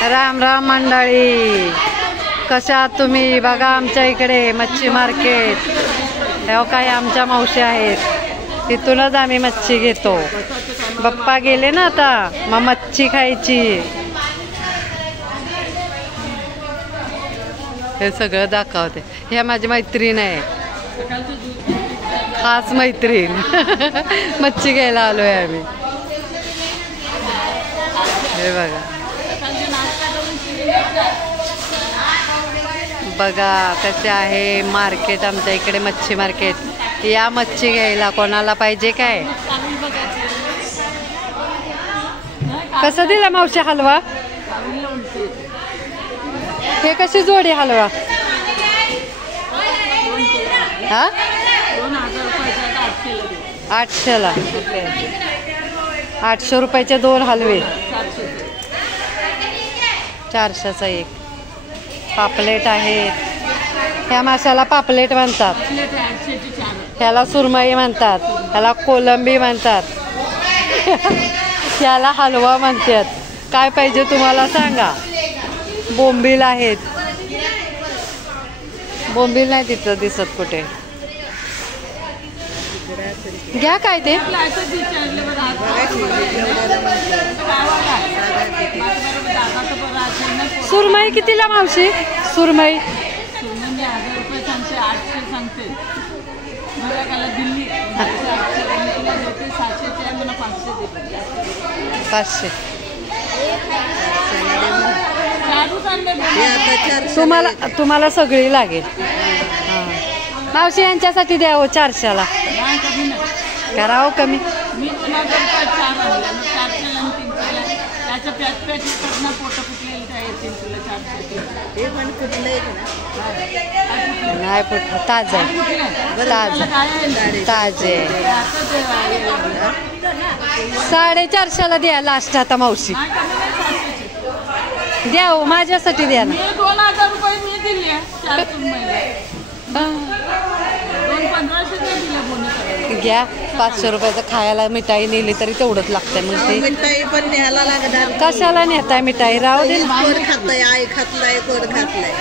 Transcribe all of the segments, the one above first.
राम राम मंडळी, कशा आहात तुम्ही? बघा आमच्या इकडे मच्छी मार्केट. हे काय आमच्या मावशी आहेत, तिथूनच आम्ही मच्छी घेतो. बाप्पा गेले ना आता, मग मच्छी खायची. हे सगळं दाखवते. ह्या माझी मैत्रीण आहे, खास मैत्रीण. मच्छी घ्यायला आलोय आम्ही. हे बघा बघा कसे आहे मार्केट आमच्या इकडे, मच्छी मार्केट. या मच्छी घ्यायला, कोणाला पाहिजे काय? कसं दिला मावशी हलवा? हे कशी जोडी हलवा? हा 800ला. ओके, 800 रुपयाचे 2 हलवे, 400चा 1. पापलेट आहेत. ह्या माशाला पापलेट म्हणतात, ह्याला सुरमई म्हणतात, ह्याला कोलंबी म्हणतात, ह्याला हलवा म्हणतात. काय पाहिजे तुम्हाला सांगा. बोंबील आहेत. बोंबील नाही तिथं दिसत कुठे. घ्या काय ते. सुरमई कितीला मावशी? सुरमई 500. तुम्हाला सगळी लागेल. मावशी यांच्यासाठी द्यावं 400ला. करावं कमी. नाही फुट, ताजे ताजे. 450ला द्या लास्ट आता मावशी. द्या हो, माझ्यासाठी द्या ना. 2000 रुपये मी दिले. घ्या 500 रुपयाचं. खायला मिठाई नेली तरी तेवढंच लागतंय. मग ते मिठाई पण न्यायला लागणार. कशाला नेताय मिठाई? राहू दे. खाताय, आई खातलाय, कोण खातलाय.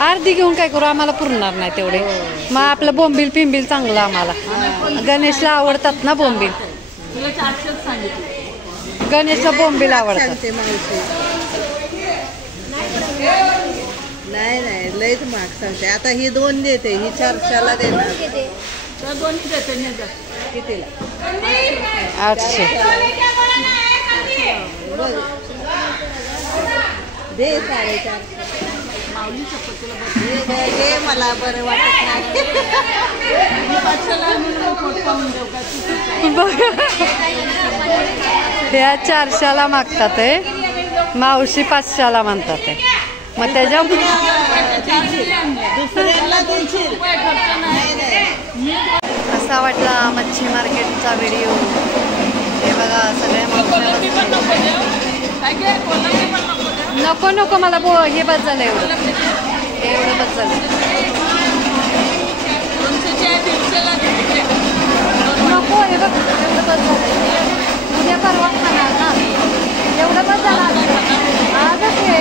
अर्धी घेऊन काय करू, आम्हाला पुरणार नाही तेवढे. मग आपलं बोंबील पिंबील चांगलं आम्हाला. गणेशला आवडतात ना बोंबील. गणेशला बोंबील आवडतात. नाही नाही, लयच महाग सांगते. आता ही 2 देते, ही 400ला देणार. कितीला? 800. दे 450. हे मला बरं वाटत नाही. ह्या 400ला मागतात आहे, मावशी 500ला म्हणतात आहे. मग त्याच्या असा वाटला मच्छी मार्केटचा व्हिडिओ. हे बघा सगळ्या नको नको मला हे बस झालं. एवढं बस झालं. नको, हे बघ एवढं बस झालं. उद्या परवा खाणार ना. एवढं बस झालं आजच. हे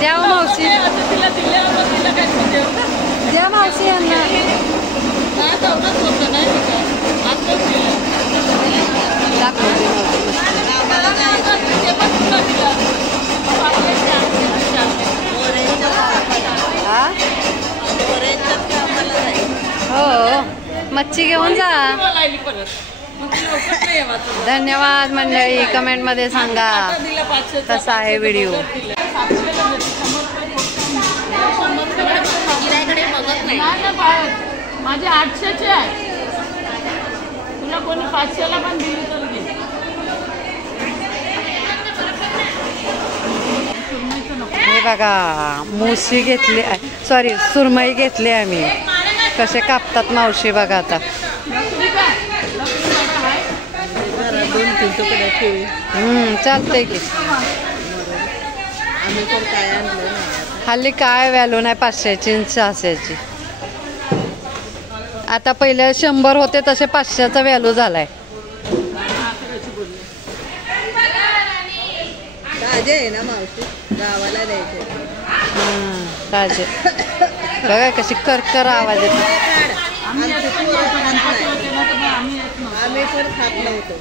द्या मावशी, द्या मावशी यांना. हो, मच्छी घेऊन जा. धन्यवाद मंडळी. कमेंटमध्ये सांगा कसा आहे व्हिडिओ. माझे 800चे आहे. तुला कोणी 500ला पण दिली तर घे. हे बघा मुशी घेतली, सॉरी सुरमई घेतली आम्ही. कसे कापतात मावशी बघा आता. लकडी काय लकडी बघा आहे. जरा 2-3 तुकडे ठेवी. चालतंय की. आम्ही पण काय आणलं नाही आता. हल्ली काय व्हॅल्यू नाही 500ची आणि 600ची. आता पहिले 100 होते तसे 500चा व्हॅल्यू झालाय. ताजे आहे ना मावशी, गावाला द्यायचे. ताजे बघा कशी करकर आवाज येतो. आमची पोरं खात नाही. आम्ही पण खात नव्हतो.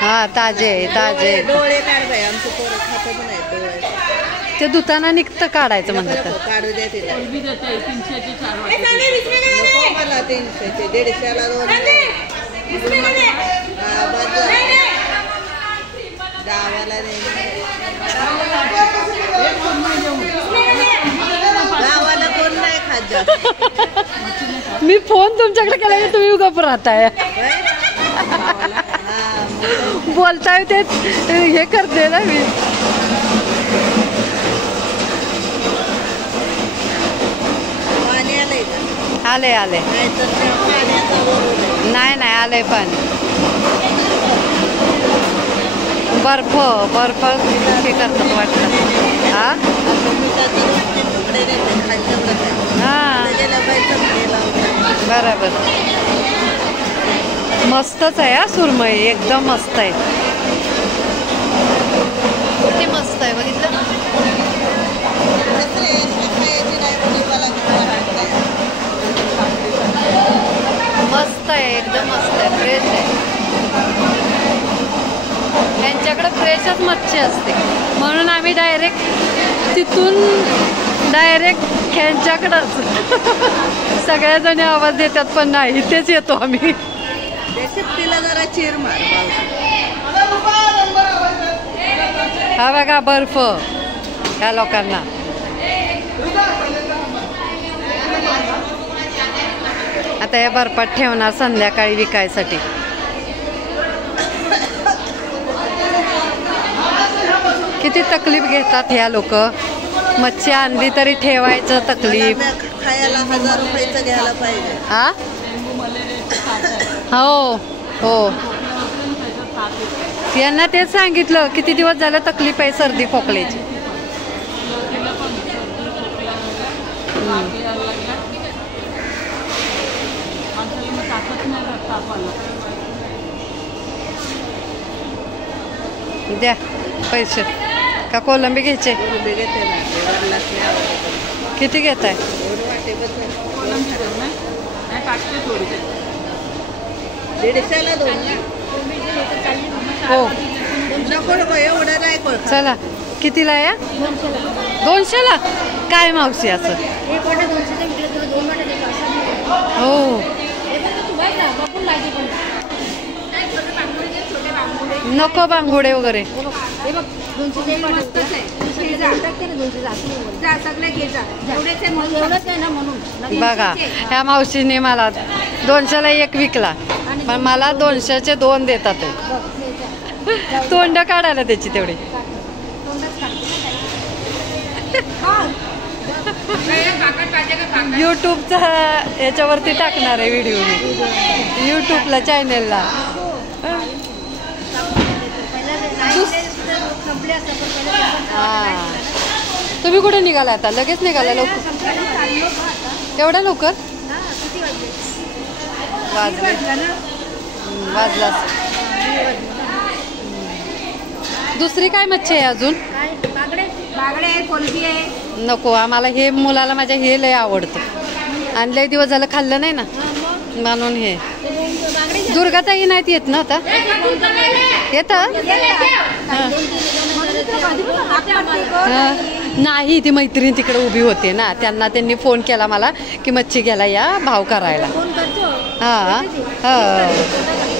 हा ताजे ताजे. डोळे काढ बाई, आमचे पोरं खात पण नाही डोळे. ते दुताना निघतं काढायचं म्हणतात. काढू द्या तिला. कोलबी देते 300चे 4 वाटे. नको मला 300चे, 150ला 2. गावाला गावाला कोण नाही खात जास्त. मी फोन तुमच्याकडे केला की तुम्ही गप्प राहताय. बोलताय ते हे करते ना मी. पाणी आलंय का? आले आले. नाही तर त्या पाण्याचा वरून आहे. नाही आले पाणी. बर्फ बर्फ हे करतात वाटतं. हा हा बरोबर. मस्तच आहे हा सुरमई, एकदम मस्त आहे. किती मस्त आहे बघितलं. मस्त आहे, एकदम मस्त आहे, फ्रेश आहे. यांच्याकडे फ्रेशच मच्छी असते म्हणून आम्ही डायरेक्ट तिथून डायरेक्ट ह्यांच्याकडंच. सगळ्याजणी आवाज देतात पण नाही, इथेच येतो आम्ही. तिला जरा चिर मार. हा बघा बर्फ ह्या लोकांना. आता या बर्फात ठेवणार संध्याकाळी विकायसाठी. किती तकलीफ घेतात ह्या लोक. मच्छी आणली तरी ठेवायचं तकलीफ. खायला 1000 रुपयाचं घ्यायला पाहिजे. हा हो हो. यांना तेच सांगितलं किती दिवस झालं तकलीफ आहे सर्दी खोकल्याची. द्या पैसे का कोलंबी घ्यायचे. किती घेत आहे. हो एवढं नाही. चला कितीला या. 200ला काय मावशी असं. हो नको बांगुडे वगैरे. बघा ह्या मावशीने मला 200ला 1 विकला पण मला 200चे 2 देतात. तोंड काढायला त्याची तेवढी. यूट्यूबचा याच्यावरती टाकणार आहे व्हिडिओ मी. यूट्यूबला चॅनेलला. हा तुम्ही कुठे निघाला आता. लगेच निघाला लवकर. एवढ्या लवकर वाजला. दुसरी काय मच्छी आहे अजून. नको आम्हाला हे. मुलाला माझ्या हे लय आवडतं आणि लय दिवस झालं खाल्लं नाही ना म्हणून हे. दुर्गाताई नाहीत येत ना आता. येतं नाही. ती मैत्रीण तिकडे उभी होते ना, त्यांनी फोन केला मला की मच्छी घ्यायला या, भाव करायला. हां हां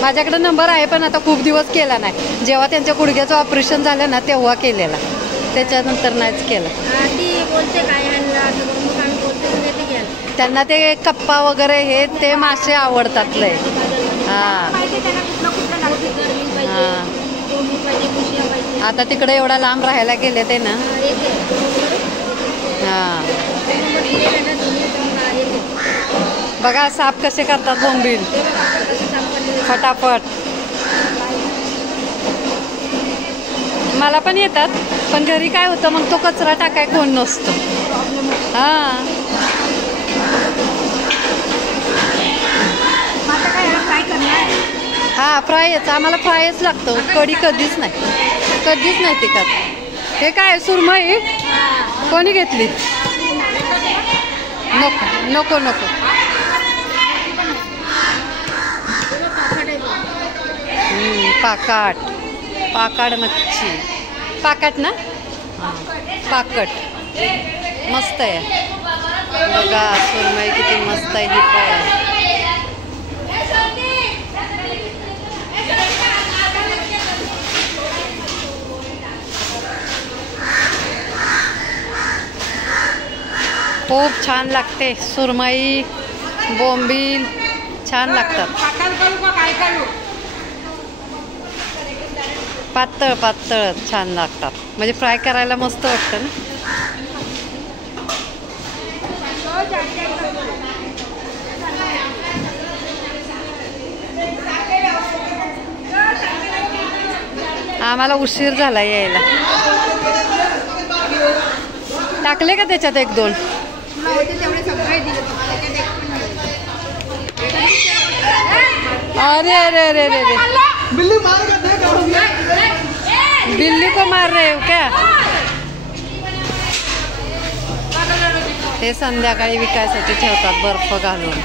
माझ्याकडे नंबर आहे पण आता खूप दिवस केला नाही. जेव्हा त्यांच्या गुडघ्याचं ऑपरेशन झालं ना तेव्हा केलेला, त्याच्यानंतर नाहीच केलं. त्यांना ते कप्पा वगैरे हे ते मासे आवडतात लय. हां हां आता तिकडे एवढा लांब राहायला गेले ते ना. हां बघा साफ कसे करतात बोंबील फटाफट. मला पण येतात, पण घरी काय होतं मग तो कचरा टाकाय कोण नसतं. हां हा फ्रायच, आम्हाला फ्रायच लागतं. कढी कधीच नाही तिखट. हे काय सुरमई कोणी घेतली? नको नको. पाकाड मच्छी. पाकाट ना, पाकट मस्त आहे. बघा सुरमई किती मस्त आहे. ही पण खूप छान लागते. सुरमई बोंबील छान लागतात. पातळ पातळ छान लागतात. म्हणजे फ्राय करायला मस्त वाटतं ना. आम्हाला उशीर झाला यायला. टाकले का त्याच्यात एक दोन? अरे अरे अरे अरे बिल्ली को मार रहे हो क्या? हे संध्याकाळी विकायसाठी ठेवतात बर्फ घालून.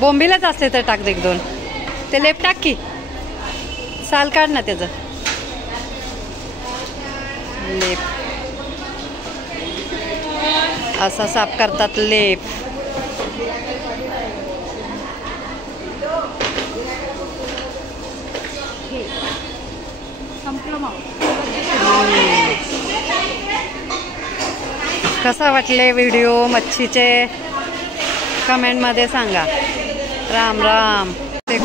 बोंबीलाच असले तर टाक एक दोन. ते लेप टाक की, साल काढ ना त्याचं लेप. असा साफ करतात लेप. कसा वाटले व्हिडिओ मच्छीचे कमेंटमध्ये सांगा. राम राम. ते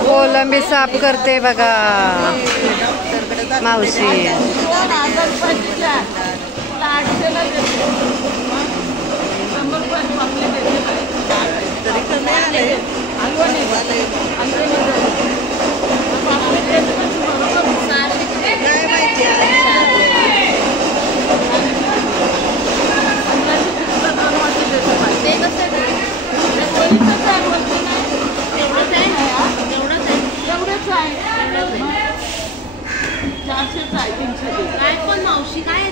कोलंबी साफ करते बघा मावशी. मावशी काय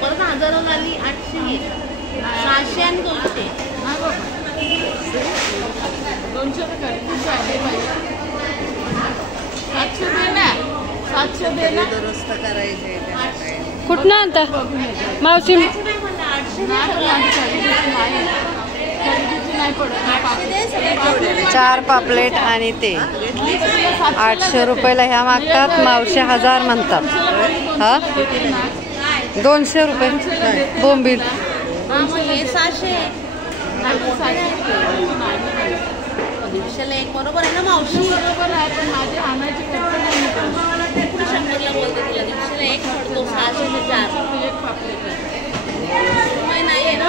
परत 1000 आली 800 700 आणि 200 कुठनं आणता मावशी? चार पापलेट आणि ते 800 रुपयाला ह्या मागतात. मावशी 1000 म्हणतात. हा 200 रुपये बोंबील. 700 एक बरोबर आहे ना मावशी? बरोबर आहे, पण माझे आणायची कुठे 100ला बोलते तुला. दिवशीला एक पडतो 600 एक पापलेट नाही ना.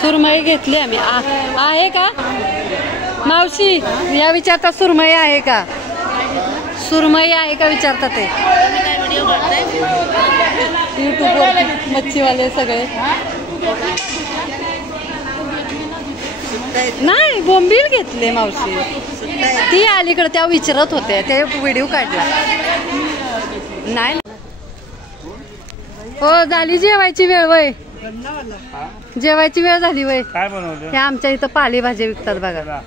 सुरमई घेतली आम्ही. आहे का मावशी? या विचारतात सुरमई आहे का? सुरमई आहे का विचारतात ते यूट्यूबवर मच्छीवाले सगळे. नाही बोंबील घेतले मावशी. ती अलीकडे त्या विचारत होते, ते व्हिडिओ काढला नाही. हो झाली जेवायची वेळ वय. जेवायची वेळ झाली वय. काय बनवलं? हे आमच्या इथं पालेभाजी विकतात बघा.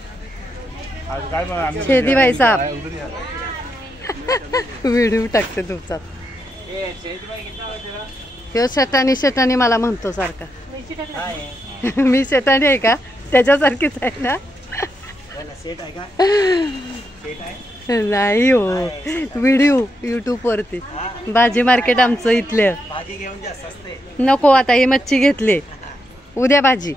छेदीबाई साहेब व्हिडिओ टाकते तुमचा. ह्यो शेटानी मला म्हणतो सारखा. मी शेटानी आहे का? त्याच्यासारखीच आहे ना? नाही हो, व्हिडिओ युट्यूब वरती. भाजी मार्केट आमचं इथलं. नको आता ही मच्छी घेतली, उद्या भाजी.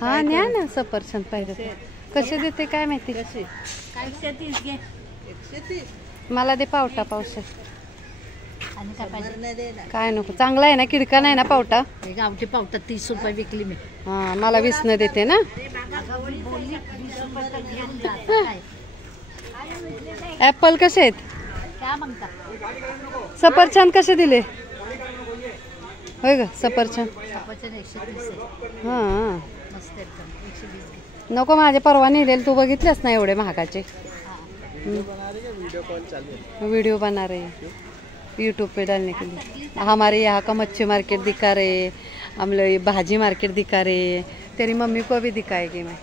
हा न्या ना सफरचंद पाहिजे. कसे देते काय माहिती. मला दे पावटा पावशे. काय नको, चांगला आहे ना, किडका नाही ना पावटा. गावठी पावटा 30 रुपये विकली मी. हा मला 20 न देते ना. ऍपल कसे आहेत? सफरचंद कसे दिले? होय ग सफरचंद. हा नको, माझे परवा नेलेले तू बघितलेस ना एवढे महागाचे. वीडियो बना रहे यूट्यूब पे डालने के लिए. हमारे यहाँ का मच्छी मार्केट दिखा रहे, हम लोग भाजी मार्केट दिखा रहे. तेरी मम्मी को भी दिखाएगी मैं.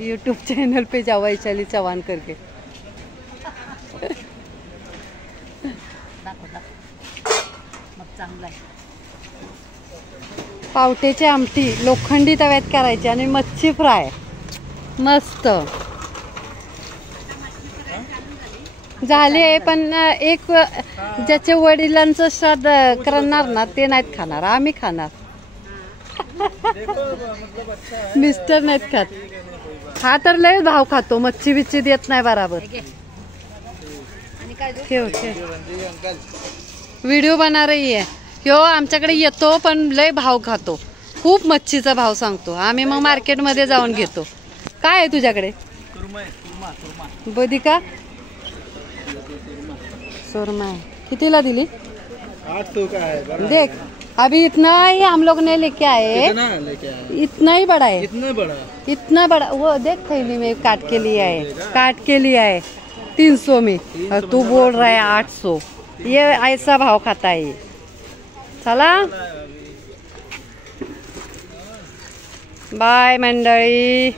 यूट्यूब चैनल पे जाओ वैशाली चव्हाण करके. पावट्याची आमटी लोखंडी तव्यात करायची आणि मच्छी फ्राय मस्त झाली आहे. पण एक ज्याचे वडिलांचं श्राद्ध करणार ना ते नाहीत खाणार, आम्ही खाणार. मिस्टर नाहीत खात. हा तर लय भाव खातो, मच्छी बिच्छी देत नाही बराबर. ठेव व्हिडिओ बना रही आहे. ह्यो आमच्याकडे येतो पण लय भाव खातो, खूप मच्छीचा भाव सांगतो. आम्ही मग मार्केटमध्ये जाऊन घेतो. काय आहे तुझ्याकडे? बदिका सुरमा है. कितीला दिली? 800 का है. देख अभी इतना ही हम लोग ने लेके आए. इतना ही बड़ा है. इतना बड़ा वो देख थैली में काट के लिया है. काट के लिया है 300 में. और तू बोल रहा है 800. ये ऐसा भाव खाता है. चला बाय मंडळी.